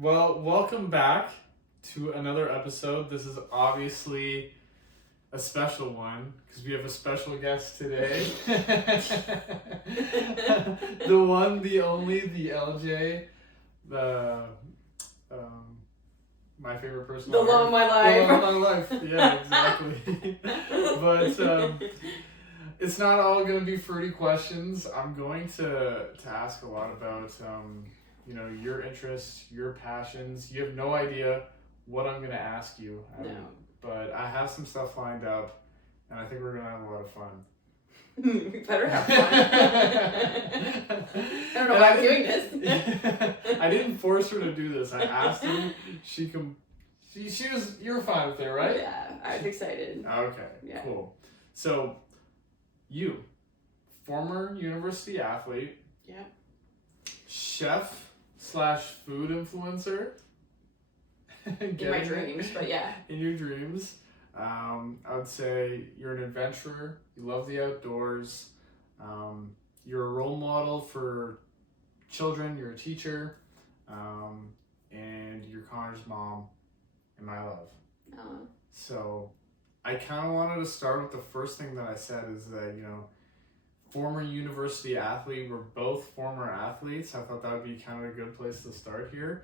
Well, welcome back to another episode. This is obviously a special one because we have a special guest today. The one, the only, the LJ, the my favorite person. The love of my life. The love of my life. Yeah, exactly. But it's not all going to be fruity questions. I'm going to ask a lot about your interests, your passions. You have no idea what I'm going to ask you. No. But I have some stuff lined up, and I think we're going to have a lot of fun. We better have fun. I don't know why I'm doing this. I didn't force her to do this. I asked her. You're fine with it, right? Yeah, I was excited. Okay, Yeah. Cool. So, you, former university athlete. Yeah. Chef/food influencer. In my dreams, but yeah. In your dreams. I would say you're an adventurer. You love the outdoors. You're a role model for children. You're a teacher. And you're Connor's mom and my love. So I kind of wanted to start with the first thing that I said is that, former university athlete. We're both former athletes. I thought that would be kind of a good place to start here.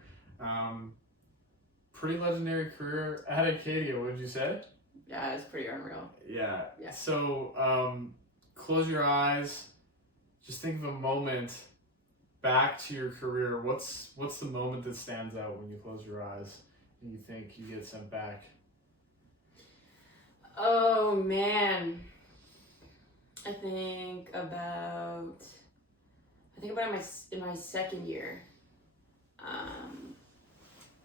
Pretty legendary career at Acadia, would you say? Yeah, it's pretty unreal. Yeah. Yeah. So close your eyes. Just think of a moment back to your career. What's the moment that stands out when you close your eyes and you think you get sent back? Oh man. I think about in my second year.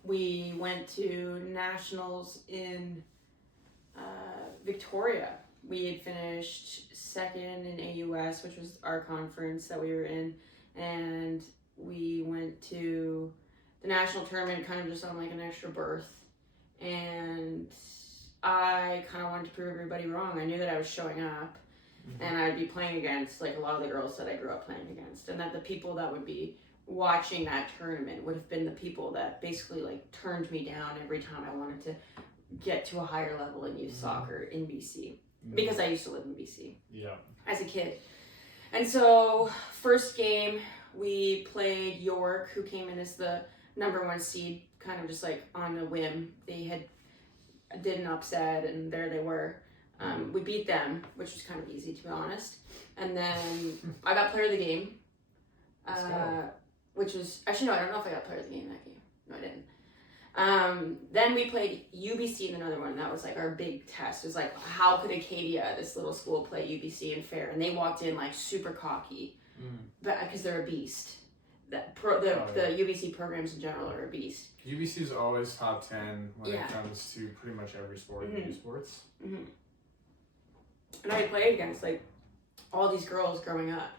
We went to nationals in Victoria. We had finished second in AUS, which was our conference that we were in, and we went to the national tournament kind of just on like an extra berth, and I kind of wanted to prove everybody wrong. I knew that I was showing up, and I'd be playing against like a lot of the girls that I grew up playing against, and that the people that would be watching that tournament would have been the people that basically like turned me down every time I wanted to get to a higher level in youth soccer in BC, because I used to live in BC as a kid. And so first game we played York, who came in as the number 1 seed, kind of just like on a whim. They did an upset and there they were. We beat them, which was kind of easy to be honest. And then I got player of the game. Which was, actually no, I don't know if I got player of the game that game. No, I didn't. Then we played UBC in another one. That was like our big test. It was like, how could Acadia, this little school, play UBC in fair? And they walked in like super cocky, because they're a beast. The UBC programs in general are a beast. UBC is always top 10 when it comes to pretty much every sport in youth sports. And I played against like all these girls growing up.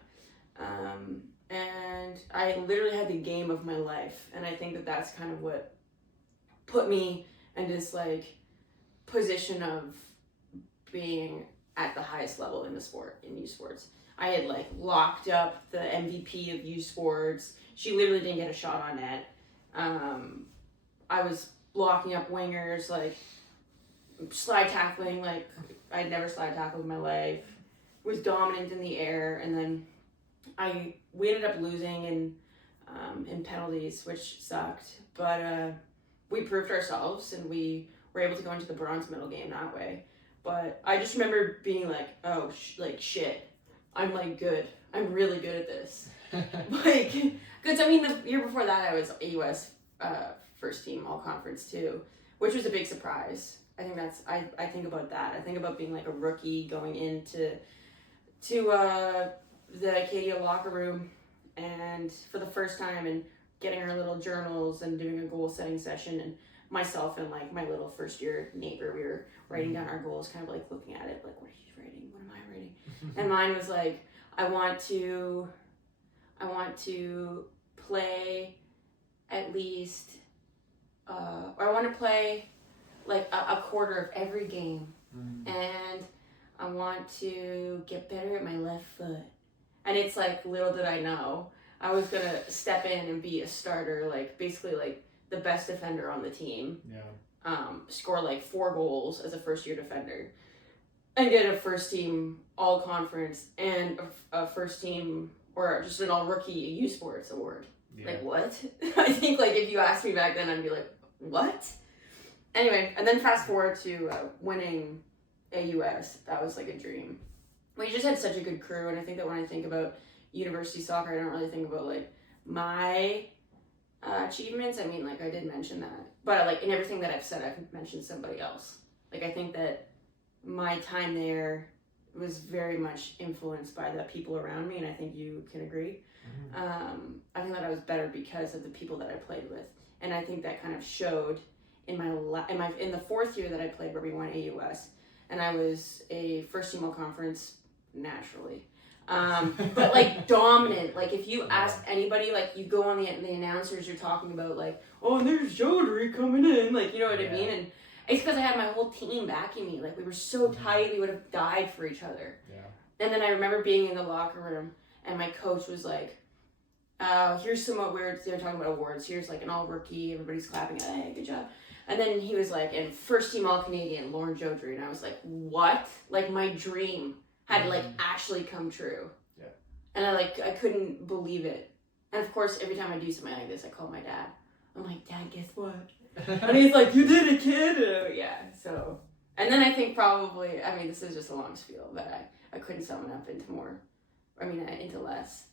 And I literally had the game of my life, and I think that that's kind of what put me in this like position of being at the highest level in the sport, in youth sports. I had like locked up the MVP of youth sports. She literally didn't get a shot on net. I was blocking up wingers, like slide tackling, like I'd never slide tackled in my life. Was dominant in the air, and then we ended up losing in penalties, which sucked. But we proved ourselves, and we were able to go into the bronze medal game that way. But I just remember being like, oh, shit, I'm like good. I'm really good at this. Like, because I mean, the year before that, I was AUS first team all conference too, which was a big surprise. I think I think about that. I think about being like a rookie going into the Acadia locker room, and for the first time, and getting our little journals and doing a goal setting session, and myself and like my little first year neighbor, we were writing down our goals, kind of like looking at it like, what are you writing? What am I writing? And mine was like, I want to play at least, or I want to play like a quarter of every game, and I want to get better at my left foot. And it's like, little did I know, I was gonna step in and be a starter, like basically like the best defender on the team, Yeah. score like 4 goals as a first-year defender, and get a first-team all-conference and a first-team or just an all-rookie U Sports award. Yeah. Like, what? I think, like, if you asked me back then, I'd be like, what? Anyway, and then fast forward to winning AUS. That was, like, a dream. We just had such a good crew, and I think that when I think about university soccer, I don't really think about, like, my achievements. I mean, like, I did mention that. But, like, in everything that I've said, I've mentioned somebody else. Like, I think that my time there was very much influenced by the people around me, and I think you can agree. Mm-hmm. I think that I was better because of the people that I played with, and I think that kind of showed in in the 4th year that I played, where we won AUS, and I was a first-team all-conference naturally. But like dominant. Like if you ask anybody, like you go on the announcers, you're talking about like, oh, and there's Jodry coming in, like, you know what I mean? And it's because I had my whole team backing me. Like we were so tight, we would have died for each other. Yeah. And then I remember being in the locker room, and my coach was like, here's some awards. They're talking about awards. Here's like an all rookie. Everybody's clapping. Hey, good job. And then he was like, and first team all Canadian, Lauren Jodry. And I was like, what? Like my dream had like actually come true. Yeah. And I couldn't believe it. And of course, every time I do something like this, I call my dad. I'm like, Dad, guess what? And he's like, you did it, kid. Yeah. So, and then I think probably, I mean, this is just a long spiel, but I couldn't sum it up into less.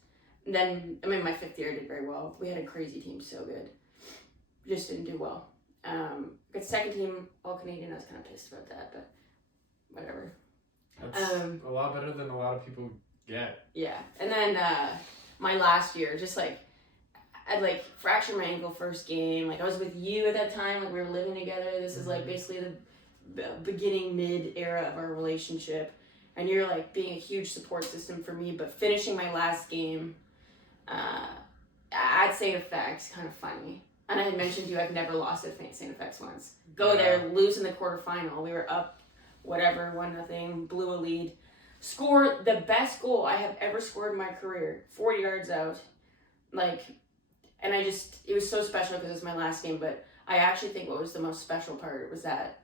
And then, I mean, my 5th year I did very well. We had a crazy team, so good. Just didn't do well. Got 2nd team all Canadian. I was kind of pissed about that, but whatever. That's a lot better than a lot of people get. Yeah. And then my last year, just like, I'd like fractured my ankle first game. Like I was with you at that time. Like we were living together. This is like basically the beginning, mid era of our relationship. And you're like being a huge support system for me. But finishing my last game at St. FX, kind of funny. And I had mentioned to you, I've never lost at St. FX once. Go there, lose in the quarterfinal. We were up, whatever, 1-0, blew a lead. Score the best goal I have ever scored in my career, 4 yards out. Like, and it was so special because it was my last game, but I actually think what was the most special part was that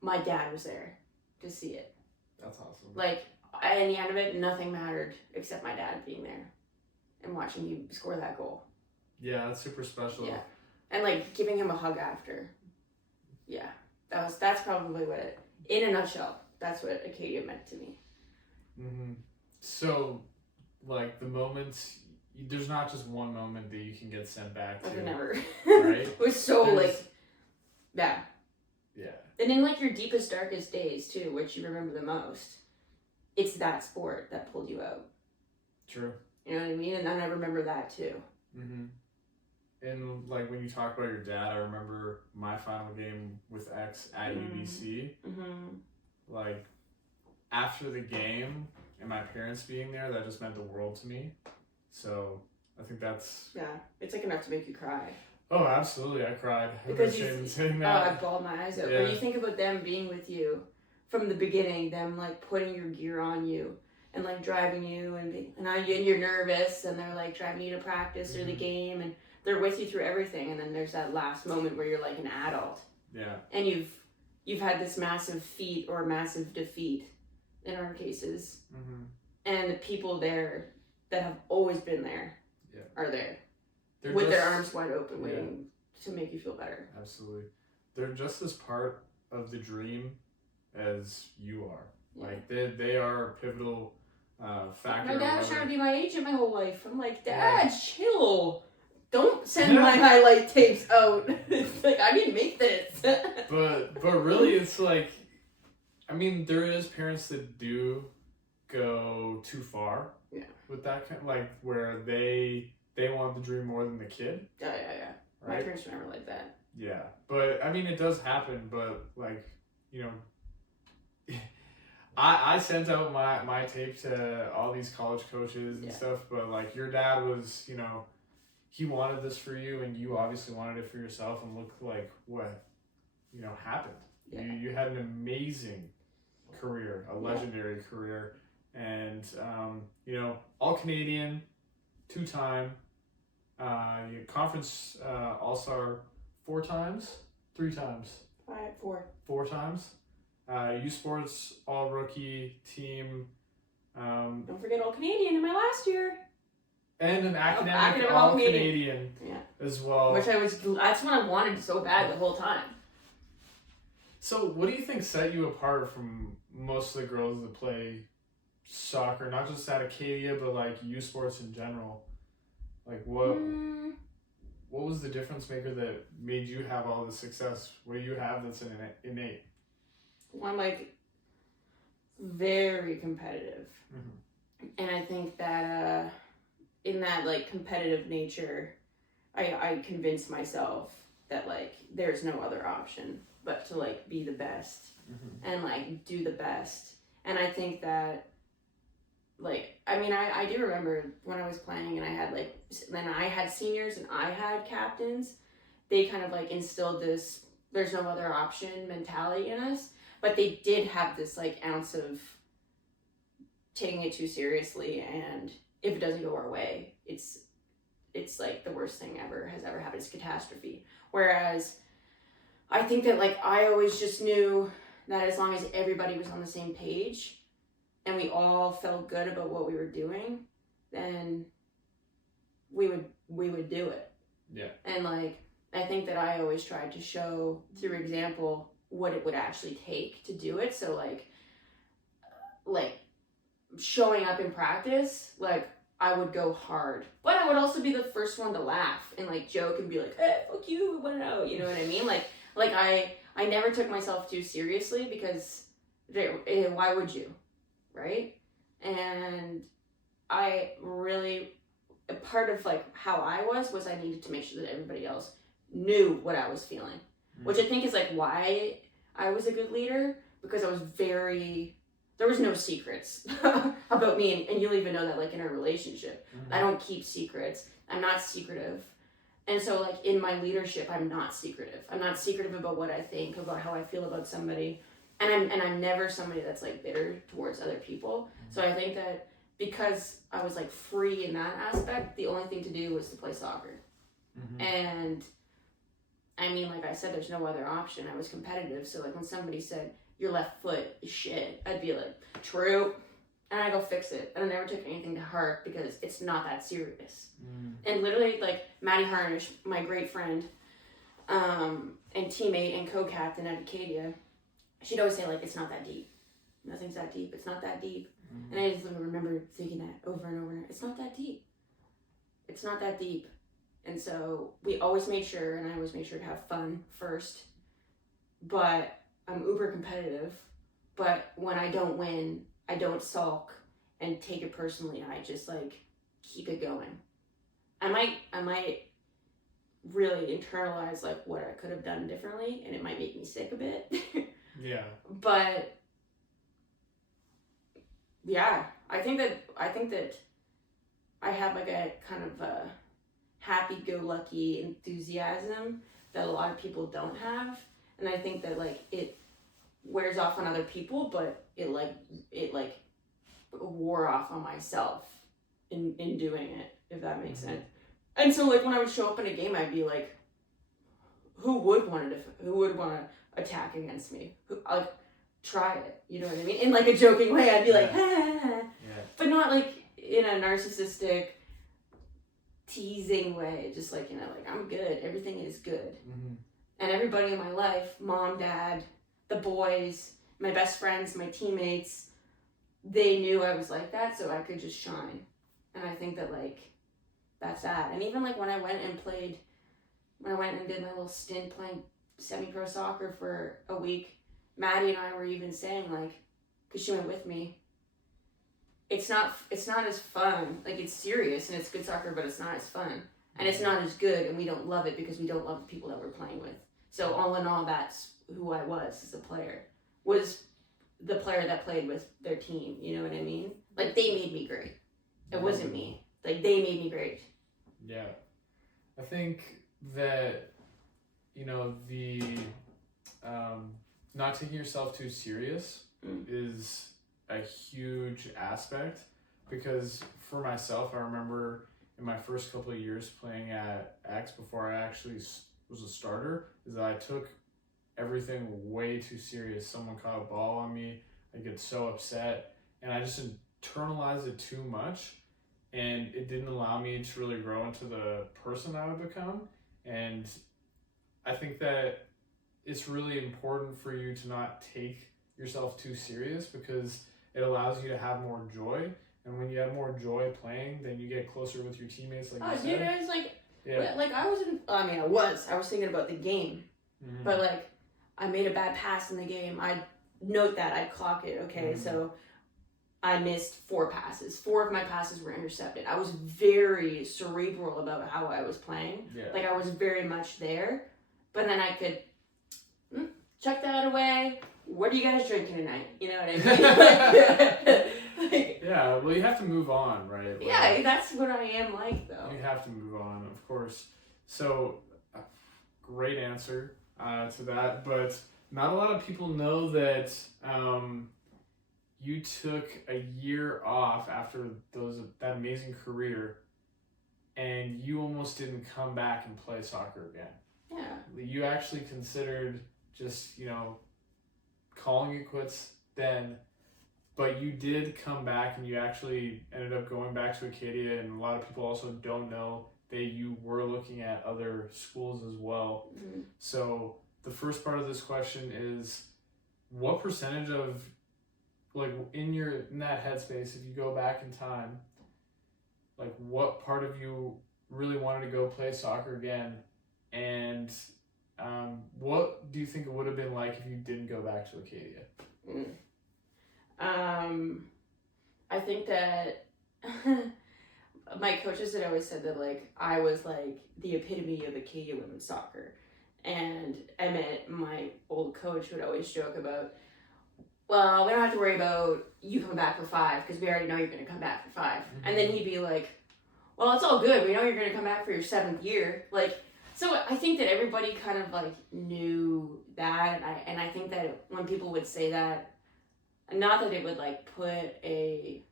my dad was there to see it. That's awesome. Like, at the end of it, nothing mattered except my dad being there and watching you score that goal. Yeah, that's super special. Yeah. And, like, giving him a hug after. Yeah. That's probably what it, in a nutshell, that's what Acadia meant to me. Mm-hmm. So, like, the moments, there's not just one moment that you can get sent back to. Like, never. Right? It was so, yeah. Yeah. And in, like, your deepest, darkest days, too, which you remember the most, it's that sport that pulled you out. True. You know what I mean? And I remember that, too. Mm-hmm. And, like, when you talk about your dad, I remember my final game with X at UBC. Mm-hmm. Like, after the game and my parents being there, that just meant the world to me. So, I think that's... Yeah. It's, like, enough to make you cry. Oh, absolutely. I cried. Because saying that. I've bawled my eyes out. Yeah. But you think about them being with you from the beginning, them, like, putting your gear on you and, like, driving you and you're nervous and they're, like, driving you to practice or the game and they're with you through everything, and then there's that last moment where you're like an adult. Yeah. And you've had this massive feat or massive defeat in our cases. Mm-hmm. And the people there that have always been there are there. They're with their arms wide open waiting to make you feel better. Absolutely. They're just as part of the dream as you are. Yeah. Like they are a pivotal factor. My dad was trying to be my agent my whole life. I'm like, Dad, chill. Don't send my highlight tapes out. It's like, I didn't make this. but really, it's like, I mean, there is parents that do go too far. Yeah. With that kind, like where they want the dream more than the kid. Yeah. Right? My parents were never like that. Yeah, but I mean, it does happen. But like, you know, I sent out my tape to all these college coaches and stuff. But like, your dad was, you know, he wanted this for you, and you obviously wanted it for yourself. And look like what, you know, happened. Yeah. You had an amazing career, a legendary career, and you know, all Canadian, 2-time, conference All-Star 4 times, 3 times, 4. 4 times. U Sports All Rookie team. Don't forget All Canadian in my last year. And an academic academic All All-Canadian. Canadian as well. That's what I wanted so bad the whole time. So what do you think set you apart from most of the girls that play soccer, not just at Acadia, but like U Sports in general? Like what was the difference maker that made you have all the success? What do you have that's innate? Well, I'm like very competitive. And I think that in that like competitive nature, I convinced myself that like there's no other option but to like be the best and like do the best. And I think that like, I mean, I do remember when I was playing and I had like, then I had seniors and I had captains, they kind of like instilled this there's no other option mentality in us, but they did have this like ounce of taking it too seriously, and if it doesn't go our way, it's like the worst thing has ever happened. It's catastrophe. Whereas I think that like I always just knew that as long as everybody was on the same page and we all felt good about what we were doing, then we would do it. Yeah. And like I think that I always tried to show through example what it would actually take to do it. So like showing up in practice, like I would go hard, but I would also be the first one to laugh and like joke and be like, "Hey, fuck you, we went out." You know what I mean? Like I never took myself too seriously because why would you, right? And I really, part of like how I was I needed to make sure that everybody else knew what I was feeling, which I think is like why I was a good leader, because I was there was no secrets about me, and you'll even know that like in a relationship. I don't keep secrets. I'm not secretive. And so like in my leadership, I'm not secretive. I'm not secretive about what I think, about how I feel about somebody. And I'm never somebody that's like bitter towards other people. So I think that because I was like free in that aspect, the only thing to do was to play soccer. And I mean, like I said, there's no other option. I was competitive. So like when somebody said, "Your left foot is shit," I'd be like, "True." And I go fix it. And I never took anything to heart because it's not that serious. And literally, like, Maddie Harnish, my great friend, and teammate and co-captain at Acadia, she'd always say, like, "It's not that deep. Nothing's that deep. It's not that deep." And I just remember thinking that over and over and over. It's not that deep. It's not that deep. And so we always made sure, and I always made sure to have fun first. But I'm uber competitive. But when I don't win, I don't sulk and take it personally. I just like keep it going. I might really internalize like what I could have done differently, and it might make me sick a bit. Yeah. But yeah, I think that I have like a kind of a happy-go-lucky enthusiasm that a lot of people don't have, and I think that like it wears off on other people, but it wore off on myself in doing it, if that makes sense. And so like when I would show up in a game, I'd be like, who would want to attack against me? Like, try it, you know what I mean? In like a joking way, I'd be like, but not like in a narcissistic teasing way, just like, you know, like I'm good, everything is good. And everybody in my life, mom, dad, the boys, my best friends, my teammates, they knew I was like that, so I could just shine. And I think that like that's that. And even like when I went and did my little stint playing semi-pro soccer for a week, Maddie and I were even saying like, because she went with me, it's not as fun. Like it's serious and it's good soccer, but it's not as fun. And it's not as good, and we don't love it because we don't love the people that we're playing with. So all in all, that's who I was as a player. Was the player that played with their team, you know what I mean? Like they made me great. It wasn't me. Like they made me great. Yeah. I think that, you know, the not taking yourself too serious is a huge aspect, because for myself, I remember in my first couple of years playing at X before I actually was a starter is that I took everything way too serious. Someone caught a ball on me, I get so upset, and I just internalized it too much, and it didn't allow me to really grow into the person I would become. And I think that it's really important for you to not take yourself too serious, because it allows you to have more joy. And when you have more joy playing, then you get closer with your teammates, like you said. Dude, I was like, Yeah. like I was thinking about the game, Mhm. but like, I made a bad pass in the game. I'd note that, I'd clock it, okay, so I missed 4 passes. 4 of my passes were intercepted. I was very cerebral about how I was playing. Yeah. Like, I was very much there, but then I could chuck that away. What are you guys drinking tonight? You know what I mean? Like, Yeah, well, you have to move on, right? Like, yeah, that's what I am like, though. you have to move on, of course. So, great answer to that, but not a lot of people know that you took a year off after that amazing career, and you almost didn't come back and play soccer again. Yeah. You actually considered just, calling it quits then, but you did come back, and you actually ended up going back to Acadia, and a lot of people also don't know that you were looking at other schools as well. Mm-hmm. So the first part of this question is, what percentage of, like, in that headspace, if you go back in time, like, what part of you really wanted to go play soccer again, and what do you think it would have been like if you didn't go back to Acadia? I think that my coaches had always said that, like, I was like the epitome of Acadia women's soccer, and Emmett, my old coach, would always joke about, well, we don't have to worry about you coming back for 5 because we already know you're going to come back for 5. Mm-hmm. And then he'd be like, well, it's all good. We know you're going to come back for your 7th year. Like, so I think that everybody kind of like knew that, and I think that when people would say that, not that it would like put I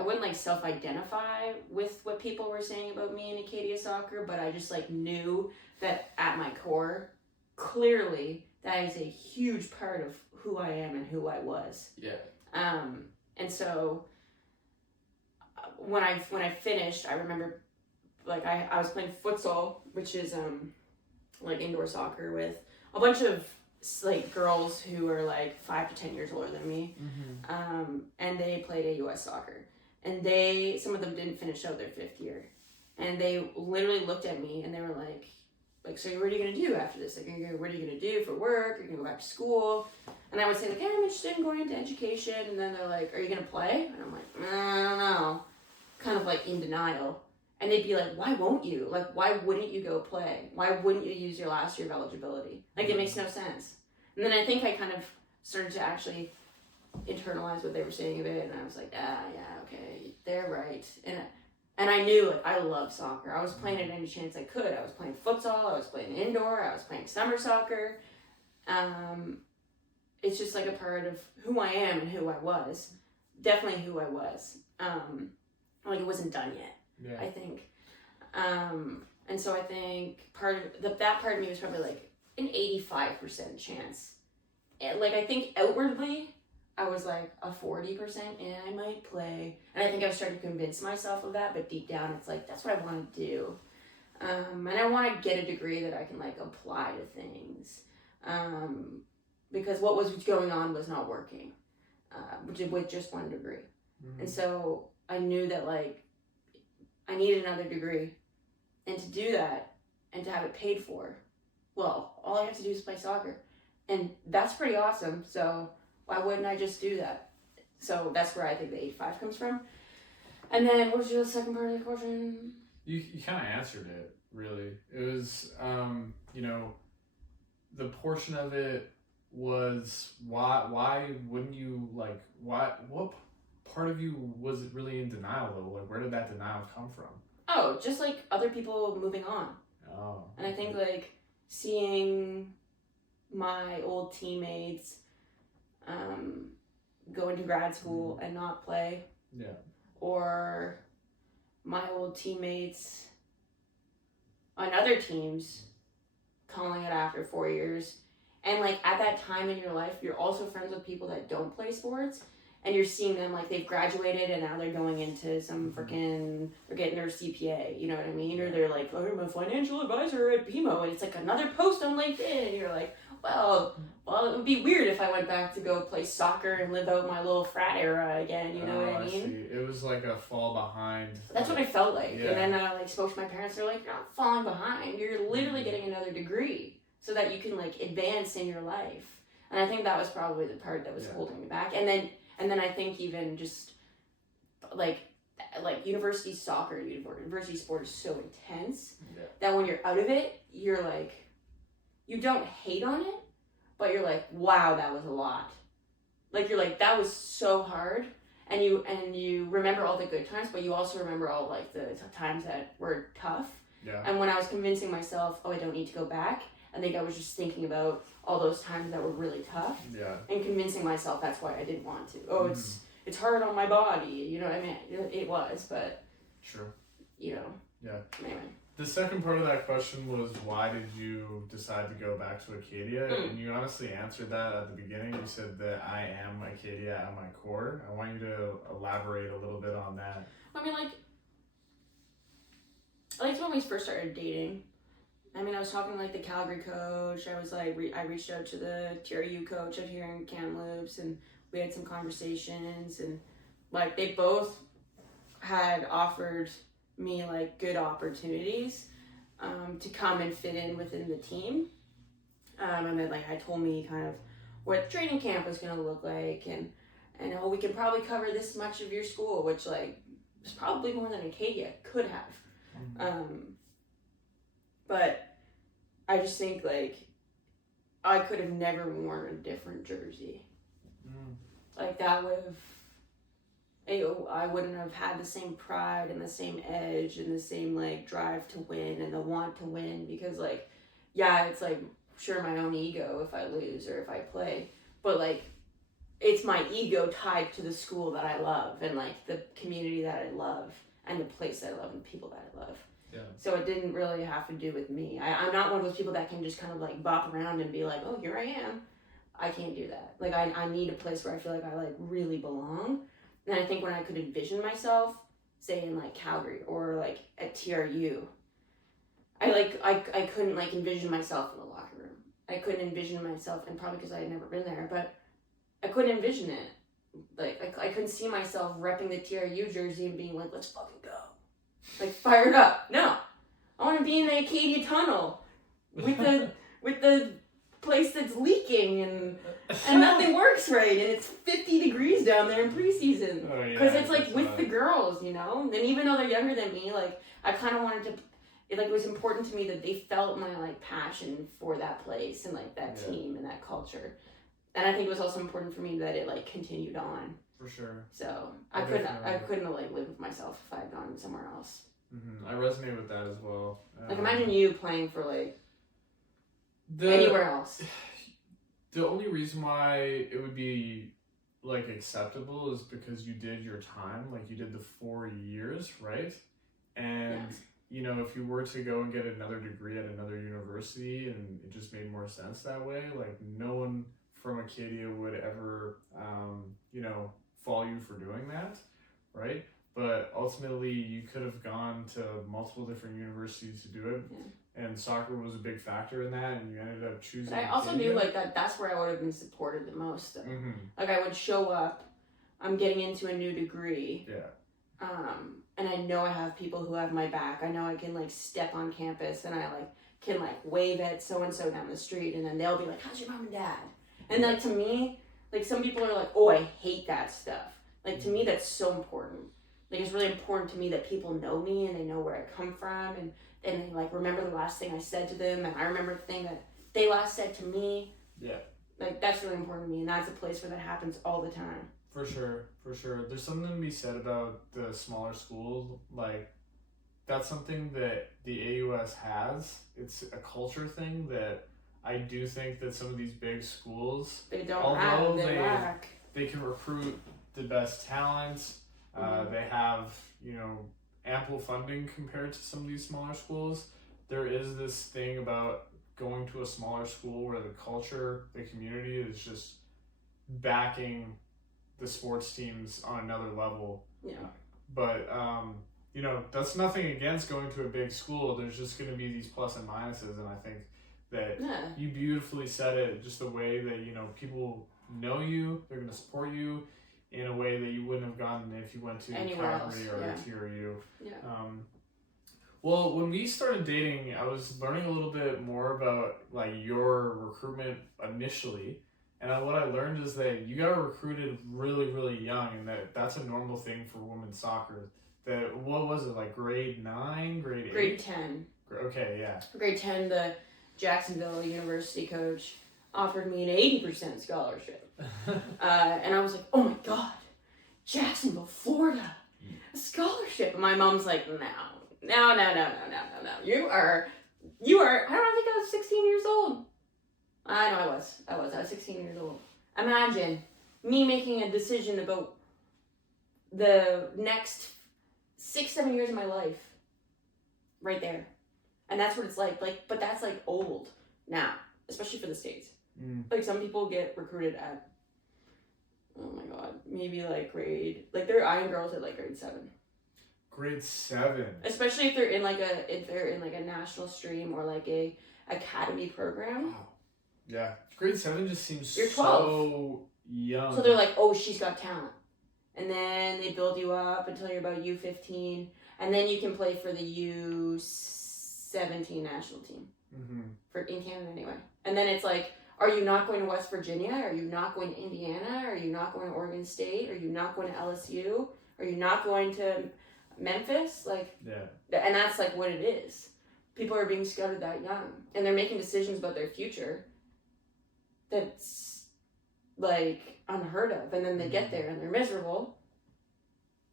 wouldn't like self-identify with what people were saying about me in Acadia soccer, but I just like knew that at my core, clearly that is a huge part of who I am and who I was. Yeah. And so when I finished, I remember like I was playing futsal, which is like indoor soccer with a bunch of like girls who are like 5 to 10 years older than me. Mm-hmm. And they played AUS soccer, and some of them didn't finish out their 5th year, and they literally looked at me and they were like, so what are you gonna do after this? Like, what are you gonna do for work? Are you gonna go back to school? And I would say like, yeah, I'm interested in going into education. And then they're like, are you gonna play? And I'm like, I don't know, kind of like in denial. And they'd be like, why won't you? Like, why wouldn't you go play? Why wouldn't you use your last year of eligibility? Like, it makes no sense. And then I think I kind of started to actually internalize what they were saying of it, and I was like, yeah, okay, they're right. And I knew, like, I love soccer. I was playing it any chance I could. I was playing futsal, I was playing indoor, I was playing summer soccer. It's just like a part of who I am and who I was. Definitely who I was. Like, it wasn't done yet. Yeah. I think. And so I think that part of me was probably like an 85% chance. And like, I think outwardly, I was like a 40%, and I might play. And I think I was starting to convince myself of that, but deep down, it's like, that's what I want to do. And I want to get a degree that I can like apply to things. Because what was going on was not working, with just one degree. Mm-hmm. And so I knew that like, I needed another degree, and to do that and to have it paid for, well, all I have to do is play soccer, and that's pretty awesome. So why wouldn't I just do that? So that's where I think the 85 comes from. And then what was the second part of the question? You kind of answered it, really. It was the portion of it was why wouldn't you, like, what part of you was it really in denial, though? Like, where did that denial come from? Oh, just like other people moving on. Oh. And I think like seeing my old teammates go into grad school and not play. Yeah. Or my old teammates on other teams calling it after 4 years. And like at that time in your life, you're also friends with people that don't play sports, and you're seeing them like they've graduated and now they're going into some freaking, they're getting their CPA, you know what I mean? Or they're like, oh, I'm a financial advisor at BMO, and it's like another post on LinkedIn, and you're like, well, it would be weird if I went back to go play soccer and live out my little frat era again, you know what I mean? See. It was like a fall behind. That's what I felt like. Yeah. And then I like spoke to my parents, they're like, you're not falling behind, you're literally getting another degree so that you can like advance in your life. And I think that was probably the part that was holding me back. And then I think even just like university soccer, university sport is so intense that when you're out of it, you're like, you don't hate on it, but you're like, wow, that was a lot. Like you're like, that was so hard, and you remember all the good times, but you also remember all like the times that were tough. Yeah. And when I was convincing myself, oh, I don't need to go back, I think I was just thinking about all those times that were really tough. Yeah. And convincing myself that's why I didn't want to. Oh, it's hard on my body, you know what I mean? It was, but sure. You know. Yeah. Anyway. The second part of that question was, why did you decide to go back to Acadia? And you honestly answered that at the beginning. You said that I am Acadia at my core. I want you to elaborate a little bit on that. I mean, like when we first started dating, I mean, I was talking to like the Calgary coach. I was like, I reached out to the TRU coach out here in Kamloops, and we had some conversations, and like they both had offered me like good opportunities to come and fit in within the team, and then like I told me kind of what training camp was going to look like, and oh, we can probably cover this much of your school, which like was probably more than Acadia could have. But I just think like I could have never worn a different jersey. Like that would have, I wouldn't have had the same pride and the same edge and the same like drive to win and the want to win, because like, yeah, it's like sure my own ego if I lose or if I play, but like it's my ego tied to the school that I love and like the community that I love and the place that I love and the people that I love. Yeah. So it didn't really have to do with me. I'm not one of those people that can just kind of like bop around and be like, oh, here I am. I can't do that. Like I need a place where I feel like I like really belong. And I think when I could envision myself, say in like Calgary or like at TRU, I couldn't like envision myself in the locker room. I couldn't envision myself, and probably because I had never been there, but I couldn't envision it. Like I couldn't see myself repping the TRU jersey and being like, let's fucking go. Like fired up. No. I want to be in the Acadia tunnel with the place that's leaking and nothing works right, and it's 50 degrees down there in preseason because it's like with the girls, you know. And even though they're younger than me, like I kind of wanted to, it was important to me that they felt my like passion for that place and like that team and that culture. And I think it was also important for me that it like continued on. For sure. So I couldn't have like lived with myself if I had gone somewhere else. I resonate with that as well. Like imagine you playing for like anywhere else. The only reason why it would be like acceptable is because you did your time, like you did the 4 years, right? And you know, if you were to go and get another degree at another university and it just made more sense that way, like no one from Acadia would ever you know, fault you for doing that, right? But ultimately you could have gone to multiple different universities to do it. And soccer was a big factor in that, and you ended up choosing. But I also knew like that's where I would have been supported the most though. Like I would show up, I'm getting into a new degree. And I know I have people who have my back. I know I can like step on campus and I like can like wave at so and so down the street, and then they'll be like, how's your mom and dad? And like to me, like some people are like, oh, I hate that stuff. Like to me that's so important. Like it's really important to me that people know me and they know where I come from, and they like remember the last thing I said to them, and I remember the thing that they last said to me. Like that's really important to me, and that's a place where that happens all the time. For sure. There's something to be said about the smaller schools. Like that's something that the AUS has. It's a culture thing that I do think that some of these big schools, they don't have, they lack. They can recruit the best talents. They have, you know, ample funding compared to some of these smaller schools, there is this thing about going to a smaller school where the culture, the community is just backing the sports teams on another level. Yeah. But you know, that's nothing against going to a big school. There's just going to be these plus and minuses, and I think that you beautifully said it, just the way that, you know, people know you, they're going to support you in a way that you wouldn't have gotten if you went to Calgary or TRU. Yeah. Well, when we started dating, I was learning a little bit more about like your recruitment initially, and what I learned is that you got recruited really, really young, and that's a normal thing for women's soccer. That, what was it, like grade 9, grade 8? Grade 10. Okay, yeah. Grade 10, the Jacksonville University coach offered me an 80% scholarship. And I was like, oh my God, Jacksonville, Florida, a scholarship. And my mom's like, no. You are, I don't think I was 16 years old. I know I was 16 years old. Imagine me making a decision about the next 6-7 years of my life right there. And that's what it's like, but that's like old now, especially for the States. Like some people get recruited at, oh my God, maybe like there are Iron Girls at like grade 7. Grade 7. Especially if they're in like a national stream or like a academy program. Wow. Yeah. Grade 7 just seems You're 12. So young. So they're like, oh, she's got talent. And then they build you up until you're about U15. And then you can play for the U17 national team. In Canada anyway. And then it's like, are you not going to West Virginia? Are you not going to Indiana? Are you not going to Oregon State? Are you not going to LSU? Are you not going to Memphis? Like, yeah. And that's like what it is. People are being scouted that young. And they're making decisions about their future that's like unheard of. And then they get there and they're miserable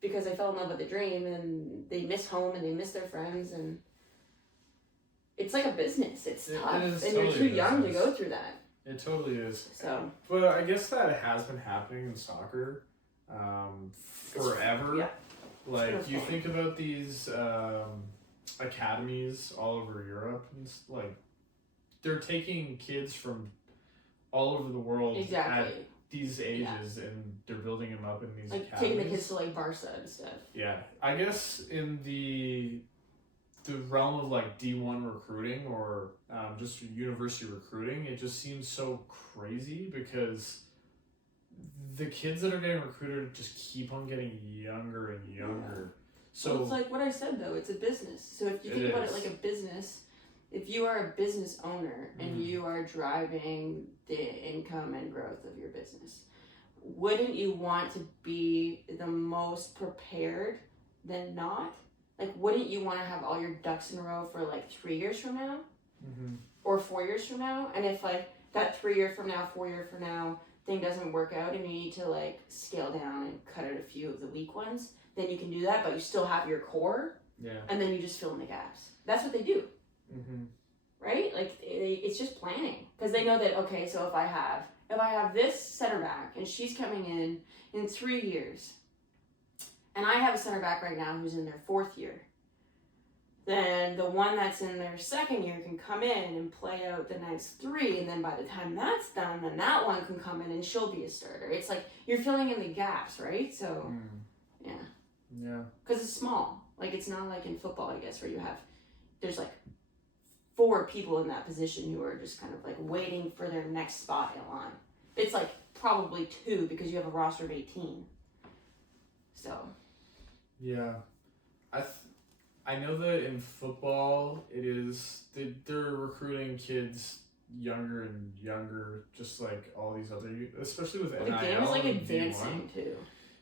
because they fell in love with the dream and they miss home and they miss their friends, and it's like a business. It's tough. And totally you're too young to go through that. It totally is. So, but I guess that has been happening in soccer forever. Yeah. Like, you think about these academies all over Europe, and like, they're taking kids from all over the world at these ages, and they're building them up in these like academies. Taking the kids to like Barca and stuff. Yeah. I guess in the realm of like D1 recruiting or just university recruiting, it just seems so crazy because the kids that are getting recruited just keep on getting younger and younger. Yeah. So it's like what I said though, it's a business. So if you think about it like a business, if you are a business owner and you are driving the income and growth of your business, wouldn't you want to be the most prepared than not? Like, wouldn't you want to have all your ducks in a row for like 3 years from now? Or 4 years from now? And if like that 3 year from now, 4 year from now thing doesn't work out and you need to like scale down and cut out a few of the weak ones, then you can do that, but you still have your core. Yeah. And then you just fill in the gaps. That's what they do. Right? Like, it's just planning. Because they know that, okay, so if I have this center back and she's coming in 3 years, and I have a center back right now who's in their 4th year, then the one that's in their 2nd year can come in and play out the next 3, and then by the time that's done, then that one can come in and she'll be a starter. It's like you're filling in the gaps, right? So, yeah. Because it's small. Like, it's not like in football, I guess, where there's like 4 people in that position who are just kind of like waiting for their next spot in line. It's like probably 2 because you have a roster of 18. So. Yeah. I know that in football, they're recruiting kids younger and younger, just like all these other, especially with NIL. The game is like advancing too.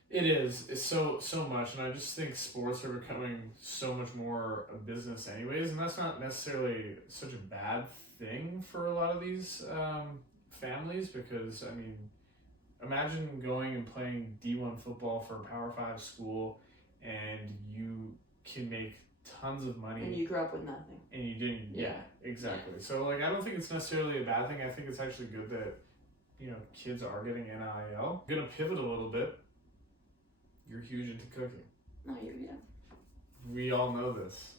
It is. It's so much, and I just think sports are becoming so much more a business anyways, and that's not necessarily such a bad thing for a lot of these families, because, I mean, imagine going and playing D1 football for a Power 5 school, and you can make tons of money. And you grew up with nothing. And you didn't, yeah exactly. Yeah. So, like, I don't think it's necessarily a bad thing. I think it's actually good that, you know, kids are getting NIL. I'm going to pivot a little bit. You're huge into cooking. No, yeah. We all know this,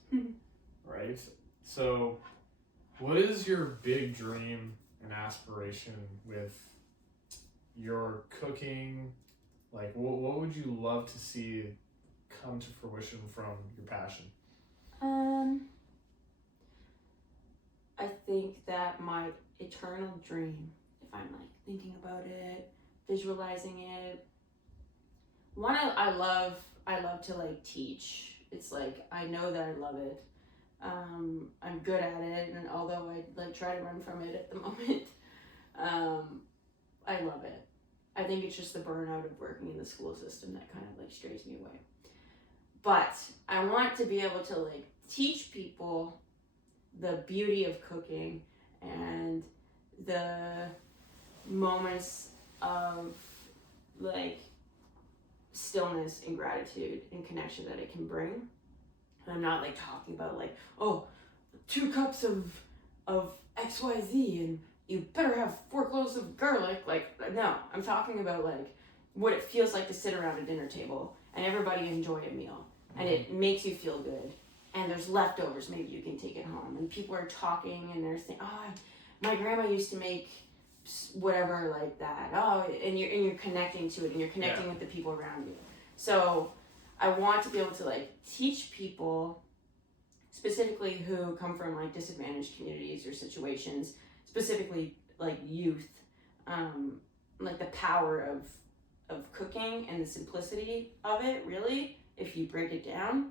right? So, what is your big dream and aspiration with your cooking? Like, what would you love to see come to fruition from your passion? I think that my eternal dream, if I'm like thinking about it, visualizing it, one I love to like teach. It's like I know that I love it. I'm good at it, and although I like try to run from it at the moment, I love it. I think it's just the burnout of working in the school system that kind of like strays me away. But I want to be able to like teach people the beauty of cooking and the moments of like stillness and gratitude and connection that it can bring. And I'm not like talking about like, oh, 2 cups of XYZ and you better have 4 cloves of garlic. Like, no, I'm talking about like what it feels like to sit around a dinner table and everybody enjoy a meal and it makes you feel good. And there's leftovers, maybe you can take it home. And people are talking and they're saying, oh, my grandma used to make whatever like that. Oh, and you're connecting to it and you're connecting with the people around you. So I want to be able to like teach people specifically who come from like disadvantaged communities or situations, specifically like youth, like the power of cooking and the simplicity of it, really, if you break it down,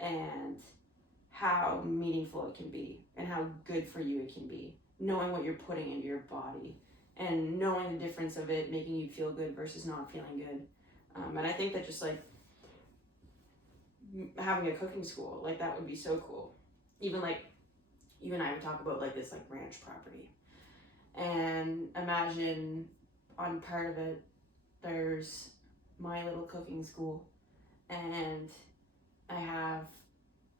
and how meaningful it can be and how good for you it can be, knowing what you're putting into your body and knowing the difference of it making you feel good versus not feeling good. And I think that just like having a cooking school, like that would be so cool. Even like you and I would talk about like this like ranch property, and imagine on part of it there's my little cooking school, and I have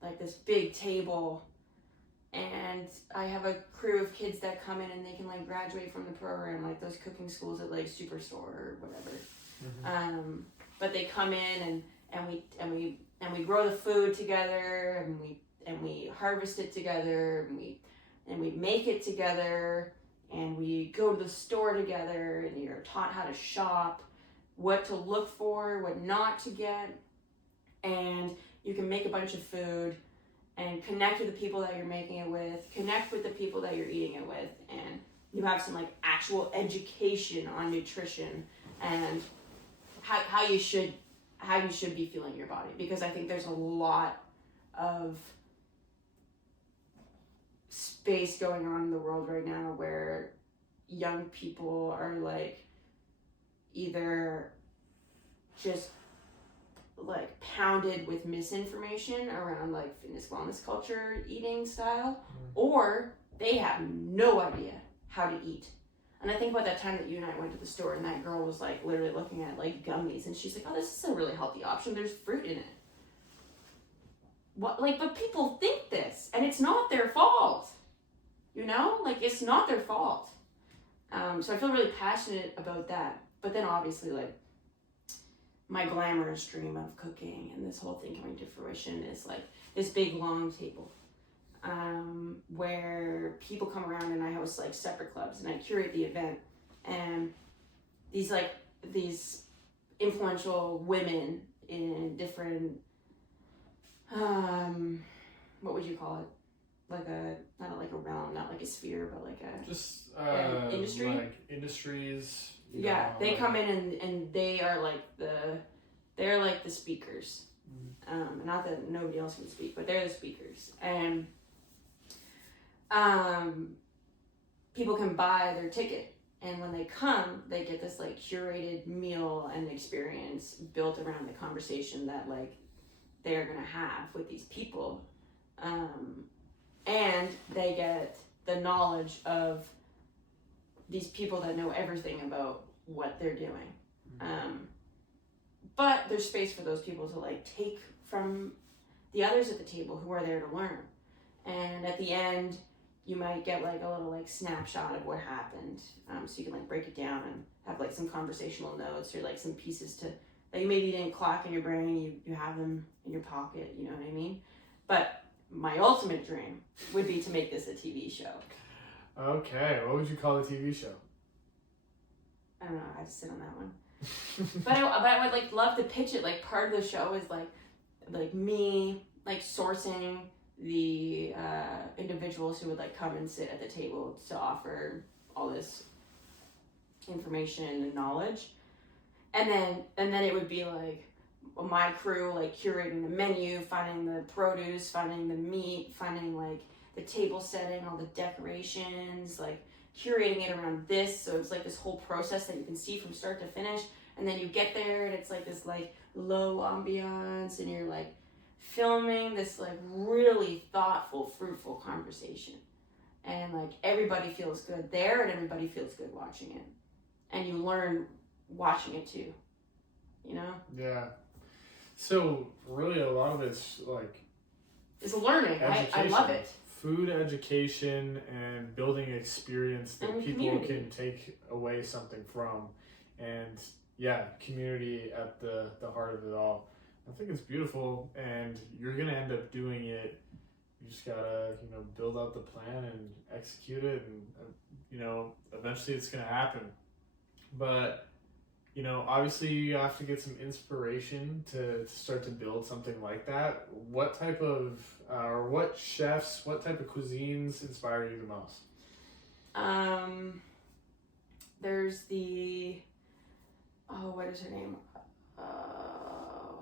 like this big table, and I have a crew of kids that come in and they can like graduate from the program, like those cooking schools at like Superstore or whatever. But they come in and we grow the food together, and we harvest it together, and we make it together, and we go to the store together, and you're taught how to shop, what to look for, what not to get, and you can make a bunch of food and connect with the people that you're making it with, connect with the people that you're eating it with, and you have some like actual education on nutrition and how you should be feeling your body, because I think there's a lot of space going on in the world right now where young people are like either just like pounded with misinformation around like fitness, wellness culture, eating style, or they have no idea how to eat. And I think about that time that you and I went to the store and that girl was like literally looking at like gummies and she's like, oh, this is a really healthy option. There's fruit in it. What, like, but people think this and it's not their fault. You know, like it's not their fault. So I feel really passionate about that. But then obviously like my glamorous dream of cooking and this whole thing coming to fruition is like this big long table. Where people come around and I host like separate clubs and I curate the event, and these influential women in different what would you call it, like a not like a realm, not like a sphere, but like a just industry, like industries, they come in and they are like the speakers. Not that nobody else can speak, but they're the speakers, and people can buy their ticket, and when they come they get this like curated meal and experience built around the conversation that like they're gonna have with these people, and they get the knowledge of these people that know everything about what they're doing, but there's space for those people to like take from the others at the table who are there to learn, and at the end you might get like a little like snapshot of what happened, so you can like break it down and have like some conversational notes or like some pieces to that you maybe didn't clock in your brain, you have them in your pocket, you know what I mean? But my ultimate dream would be to make this a TV show. Okay, what would you call the TV show? I don't know. I have to sit on that one. But I would like love to pitch it. Like part of the show is like me like sourcing the individuals who would like come and sit at the table to offer all this information and knowledge, and then it would be like my crew like curating the menu, finding the produce, finding the meat, finding like the table setting, all the decorations, like curating it around this, so it's like this whole process that you can see from start to finish. And then you get there and it's like this like low ambiance, and you're like filming this like really thoughtful, fruitful conversation, and like everybody feels good there and everybody feels good watching it, and you learn watching it too, you know. Yeah. So really a lot of it's like it's learning. I love it. Food education and building experience that and people community. can take away something from, and yeah, community at the heart of it all. I think it's beautiful, and you're gonna end up doing it. You just gotta, build out the plan and execute it, and eventually it's gonna happen. But obviously you have to get some inspiration to start to build something like that. What type of or what chefs, what type of cuisines inspire you the most? There's the what is her name?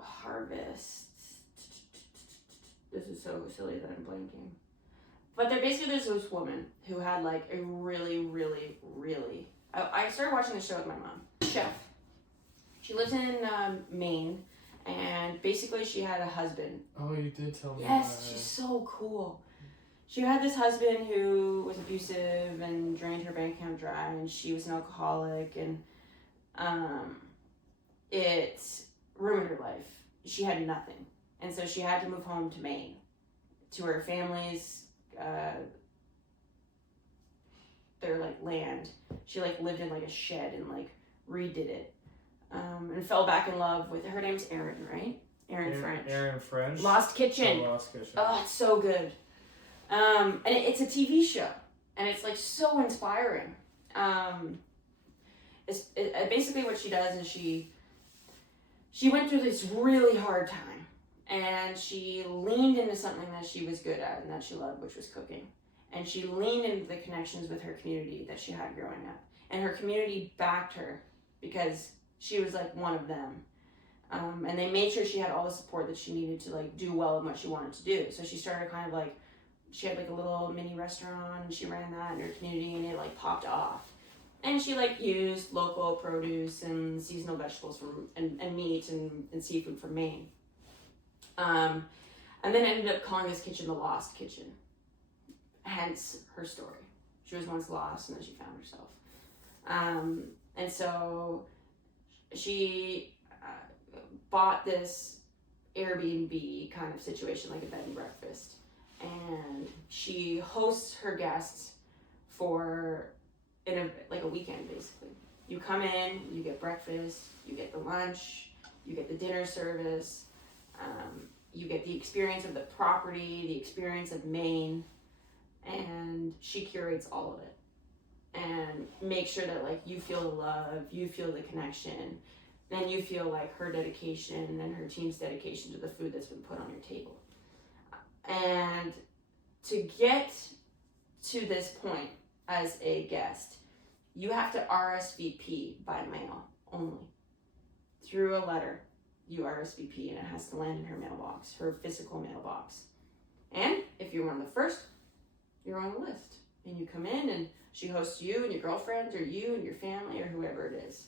Harvest. This is so silly that I'm blanking. But there's this woman who had like a really, really, really. I started watching the show with my mom. Chef. She lives in Maine, and basically she had a husband. Oh, you did tell me. Yes, she's so cool. She had this husband who was abusive and drained her bank account dry, and she was an alcoholic, and it ruined her life. She had nothing, and so she had to move home to Maine, to her family's their like land. She like lived in like a shed and like redid it, and fell back in love with her name's Erin, right? Erin French. Erin French. Lost Kitchen. Oh, Lost Kitchen. Oh, it's so good. And it's a TV show, and it's like so inspiring. Basically what she does is she went through this really hard time, and she leaned into something that she was good at and that she loved, which was cooking. And she leaned into the connections with her community that she had growing up, and her community backed her because she was like one of them. And they made sure she had all the support that she needed to like do well in what she wanted to do. So she started kind of like, she had like a little mini restaurant, and she ran that in her community, and it like popped off. And she like used local produce and seasonal vegetables and meat and seafood from Maine. And then ended up calling this kitchen the Lost Kitchen. Hence her story. She was once lost, and then she found herself. And so she bought this Airbnb kind of situation, like a bed and breakfast. And she hosts her guests for a weekend, basically. You come in, you get breakfast, you get the lunch, you get the dinner service, you get the experience of the property, the experience of Maine, and she curates all of it and make sure that like you feel the love, you feel the connection, then you feel like her dedication and her team's dedication to the food that's been put on your table. And to get to this point as a guest, you have to RSVP by mail only. Through a letter, you RSVP, and it has to land in her mailbox, her physical mailbox. And if you're one of the first, you're on the list. And you come in, and she hosts you and your girlfriends, or you and your family, or whoever it is.